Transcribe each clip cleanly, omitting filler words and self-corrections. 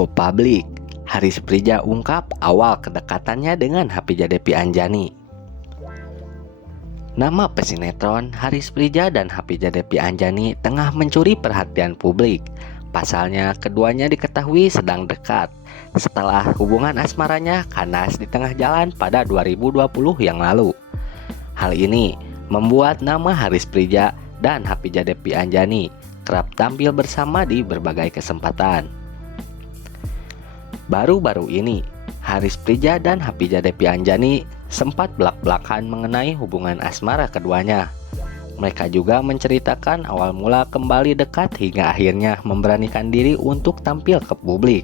Go public, Haris Prija ungkap awal kedekatannya dengan Hapijah Depi Anjani. Nama pesinetron Haris Prija dan Hapijah Depi Anjani tengah mencuri perhatian publik. Pasalnya, keduanya diketahui sedang dekat setelah hubungan asmaranya kandas di tengah jalan pada 2020 yang lalu. Hal ini membuat nama Haris Prija dan Hapijah Depi Anjani kerap tampil bersama di berbagai kesempatan. Baru-baru ini, Haris Prija dan Hapijah Depi Anjani sempat belak-belakan mengenai hubungan asmara keduanya. Mereka juga menceritakan awal mula kembali dekat hingga akhirnya memberanikan diri untuk tampil ke publik.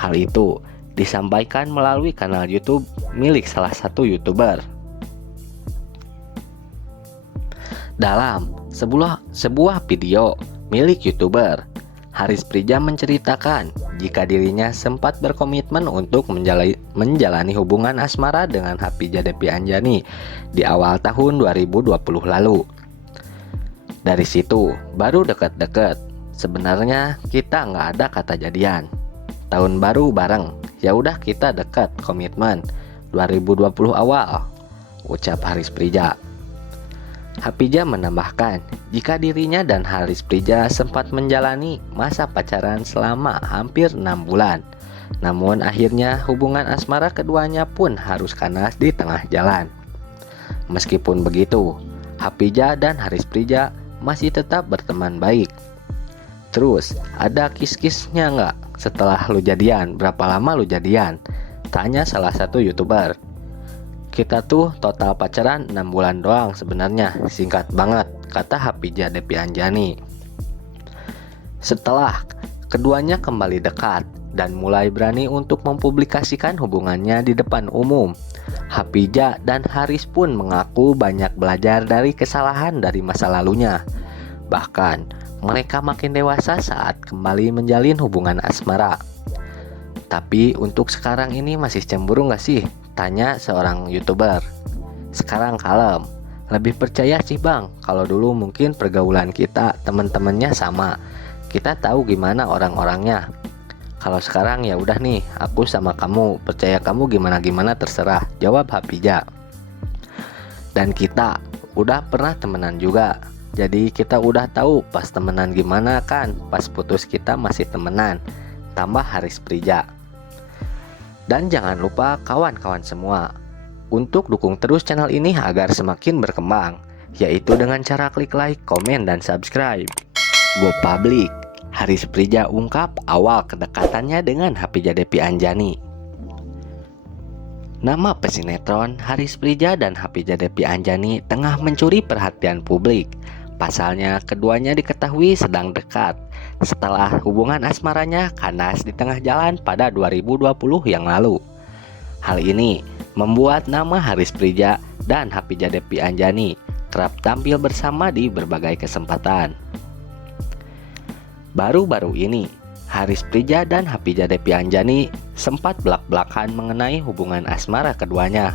Hal itu disampaikan melalui kanal YouTube milik salah satu YouTuber. Dalam sebuah video milik YouTuber, Haris Prija menceritakan jika dirinya sempat berkomitmen untuk menjalani hubungan asmara dengan Hapijah Depi Anjani di awal tahun 2020 lalu. Dari situ baru deket-deket. Sebenarnya kita nggak ada kata jadian. Tahun baru bareng, ya udah kita deket, komitmen 2020 awal, ucap Haris Prija. Hapijah menambahkan jika dirinya dan Haris Prija sempat menjalani masa pacaran selama hampir 6 bulan. Namun akhirnya hubungan asmara keduanya pun harus kandas di tengah jalan. Meskipun begitu, Hapijah dan Haris Prija masih tetap berteman baik. Terus, ada kis-kisnya nggak setelah lu jadian? Berapa lama lu jadian? Tanya salah satu YouTuber. Kita tuh total pacaran 6 bulan doang sebenarnya, singkat banget, kata Hapijah Depi Anjani. Setelah keduanya kembali dekat dan mulai berani untuk mempublikasikan hubungannya di depan umum, Hapijah dan Haris pun mengaku banyak belajar dari kesalahan dari masa lalunya. Bahkan, mereka makin dewasa saat kembali menjalin hubungan asmara. Tapi untuk sekarang ini masih cemburu gak sih? Tanya seorang YouTuber. Sekarang kalem. Lebih percaya sih bang, kalau dulu mungkin pergaulan kita teman-temannya sama. Kita tahu gimana orang-orangnya. Kalau sekarang ya udah nih, aku sama kamu, percaya kamu gimana-gimana terserah, jawab Hapijah. Dan kita udah pernah temenan juga. Jadi kita udah tahu pas temenan gimana kan, pas putus kita masih temenan, tambah Haris Prija. Dan jangan lupa kawan-kawan semua, untuk dukung terus channel ini agar semakin berkembang, yaitu dengan cara klik like, komen, dan subscribe. Go public, Haris Prija ungkap awal kedekatannya dengan Hapijah Depi Anjani. Nama pesinetron Haris Prija dan Hapijah Depi Anjani tengah mencuri perhatian publik. Pasalnya, keduanya diketahui sedang dekat setelah hubungan asmaranya kandas di tengah jalan pada 2020 yang lalu. Hal ini membuat nama Haris Prija dan Hapijah Depi Anjani kerap tampil bersama di berbagai kesempatan. Baru-baru ini, Haris Prija dan Hapijah Depi Anjani sempat belak-belakan mengenai hubungan asmara keduanya.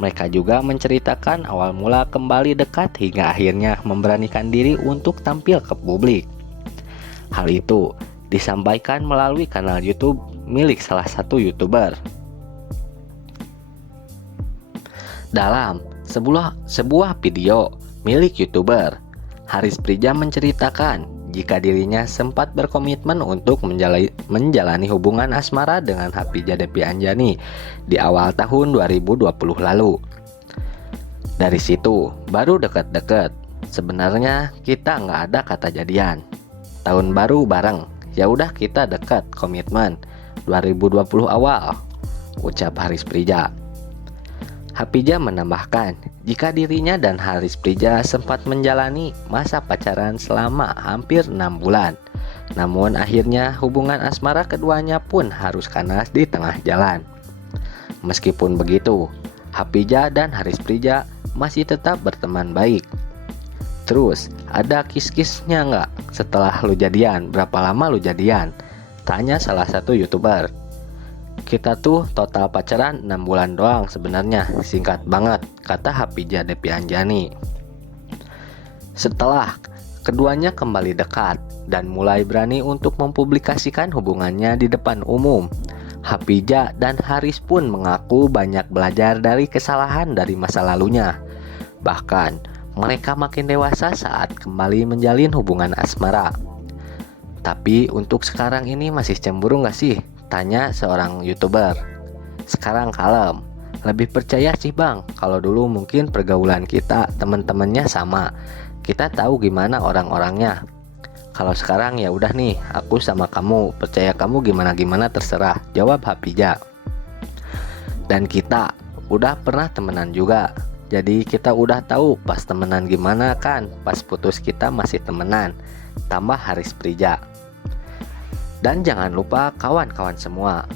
Mereka juga menceritakan awal mula kembali dekat hingga akhirnya memberanikan diri untuk tampil ke publik. Hal itu disampaikan melalui kanal YouTube milik salah satu YouTuber. Dalam sebuah video milik YouTuber, Haris Prija menceritakan jika dirinya sempat berkomitmen untuk menjalani hubungan asmara dengan Hapijah Depi Anjani di awal tahun 2020 lalu. Dari situ baru deket-deket. Sebenarnya kita nggak ada kata jadian. Tahun baru bareng, ya udah kita deket, komitmen 2020 awal, ucap Haris Prija. Hapijah menambahkan jika dirinya dan Haris Prija sempat menjalani masa pacaran selama hampir 6 bulan. Namun akhirnya hubungan asmara keduanya pun harus kandas di tengah jalan. Meskipun begitu, Hapijah dan Haris Prija masih tetap berteman baik. Terus, ada kis-kisnya nggak setelah lu jadian? Berapa lama lu jadian? Tanya salah satu YouTuber. Kita tuh total pacaran 6 bulan doang sebenarnya, singkat banget, kata Hapijah Depi Anjani. Setelah keduanya kembali dekat dan mulai berani untuk mempublikasikan hubungannya di depan umum. Hapijah dan Haris pun mengaku banyak belajar dari kesalahan dari masa lalunya. Bahkan, mereka makin dewasa saat kembali menjalin hubungan asmara. Tapi untuk sekarang ini masih cemburu nggak sih? Tanya seorang YouTuber. Sekarang kalem. Lebih percaya sih bang, kalau dulu mungkin pergaulan kita teman-temannya sama. Kita tahu gimana orang-orangnya. Kalau sekarang ya udah nih, aku sama kamu, percaya kamu gimana-gimana terserah, jawab Hapijah. Dan kita udah pernah temenan juga. Jadi kita udah tahu pas temenan gimana kan, pas putus kita masih temenan, tambah Haris Prijah. Dan jangan lupa kawan-kawan semua,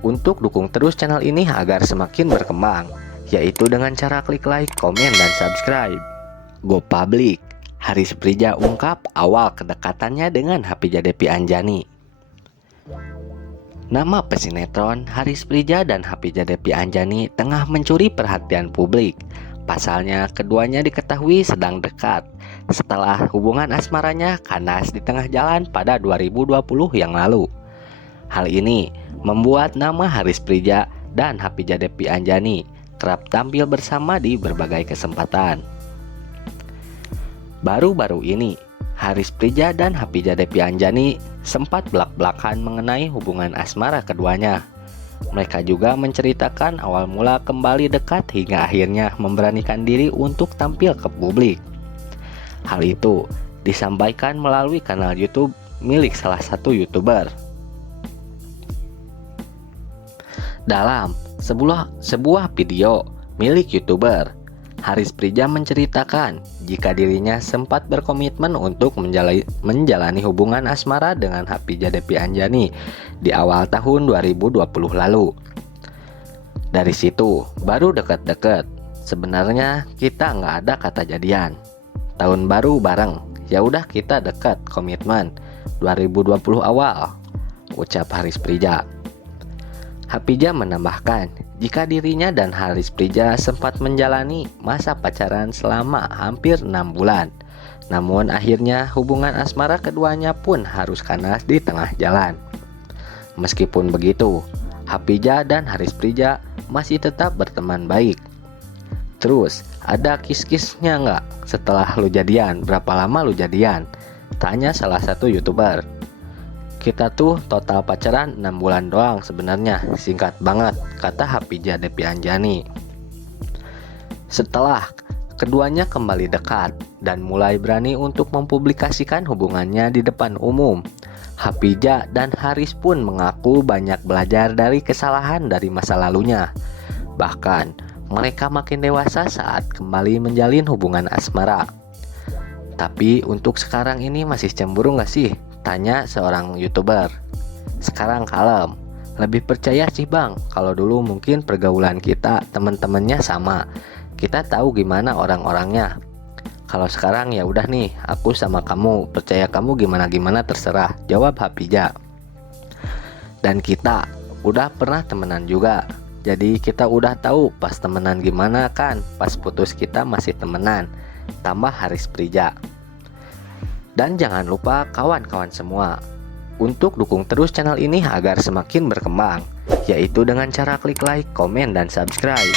untuk dukung terus channel ini agar semakin berkembang, yaitu dengan cara klik like, komen, dan subscribe. Go public. Haris Prijah ungkap awal kedekatannya dengan Hapijah Depi Anjani. Nama pesinetron Haris Prijah dan Hapijah Depi Anjani tengah mencuri perhatian publik. Pasalnya, keduanya diketahui sedang dekat setelah hubungan asmaranya kandas di tengah jalan pada 2020 yang lalu. Hal ini membuat nama Haris Prijah dan Hapijah Depi Anjani kerap tampil bersama di berbagai kesempatan. Baru-baru ini, Haris Prijah dan Hapijah Depi Anjani sempat belak-belakan mengenai hubungan asmara keduanya. Mereka juga menceritakan awal mula kembali dekat hingga akhirnya memberanikan diri untuk tampil ke publik. Hal itu disampaikan melalui kanal YouTube milik salah satu YouTuber. Dalam sebuah video milik YouTuber, Haris Prijah menceritakan jika dirinya sempat berkomitmen untuk menjalani hubungan asmara dengan Hapijah Depi Anjani di awal tahun 2020 lalu. Dari situ baru deket-deket. Sebenarnya kita nggak ada kata jadian. Tahun baru bareng, ya udah kita dekat, komitmen 2020 awal, ucap Haris Prijah. Hapijah menambahkan jika dirinya dan Haris Prijah sempat menjalani masa pacaran selama hampir 6 bulan. Namun akhirnya hubungan asmara keduanya pun harus kandas di tengah jalan. Meskipun begitu, Hapijah dan Haris Prijah masih tetap berteman baik. Terus, ada kis-kisnya nggak setelah lu jadian? Berapa lama lu jadian? Tanya salah satu YouTuber. Kita tuh total pacaran 6 bulan doang sebenarnya, singkat banget, kata Hapijah Depi Anjani. Setelah keduanya kembali dekat dan mulai berani untuk mempublikasikan hubungannya di depan umum, Hapijah dan Haris pun mengaku banyak belajar dari kesalahan dari masa lalunya. Bahkan, mereka makin dewasa saat kembali menjalin hubungan asmara. Tapi untuk sekarang ini masih cemburu nggak sih? Tanya seorang YouTuber. Sekarang kalem. Lebih percaya sih bang, kalau dulu mungkin pergaulan kita teman-temannya sama. Kita tahu gimana orang-orangnya. Kalau sekarang ya udah nih, aku sama kamu, percaya kamu gimana-gimana terserah, jawab Hapijah. Dan kita udah pernah temenan juga. Jadi kita udah tahu pas temenan gimana kan, pas putus kita masih temenan, tambah Haris Prijah. Dan jangan lupa kawan-kawan semua, untuk dukung terus channel ini agar semakin berkembang, yaitu dengan cara klik like, komen, dan subscribe.